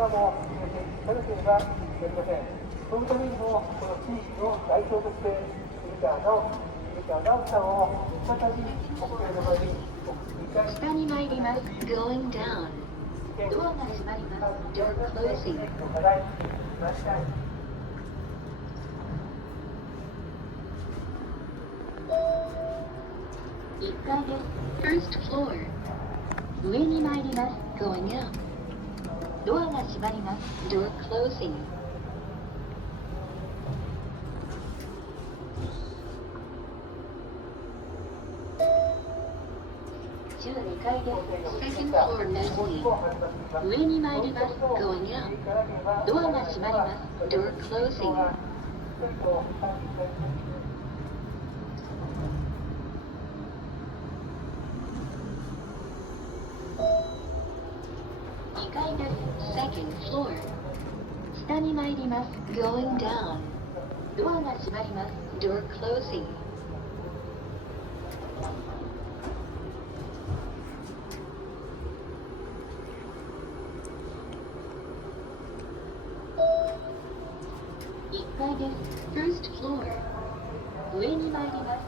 からも入れていかなければなりません。そのためにもこの地域の代表として古川直樹さんを再び国会の場に下に参ります。Going down。ドアが閉まります。Door closing。1階です。First floor。上に参ります。Going up。ドアが閉まります。Door closing。12階です。Second floor mezzanine。上に参ります。Going up。ドアが閉まります。Door closing。2階です。Second floor。下に参ります。Going down。ドアが閉まります。Door closing。1階です。First floor。上に参ります。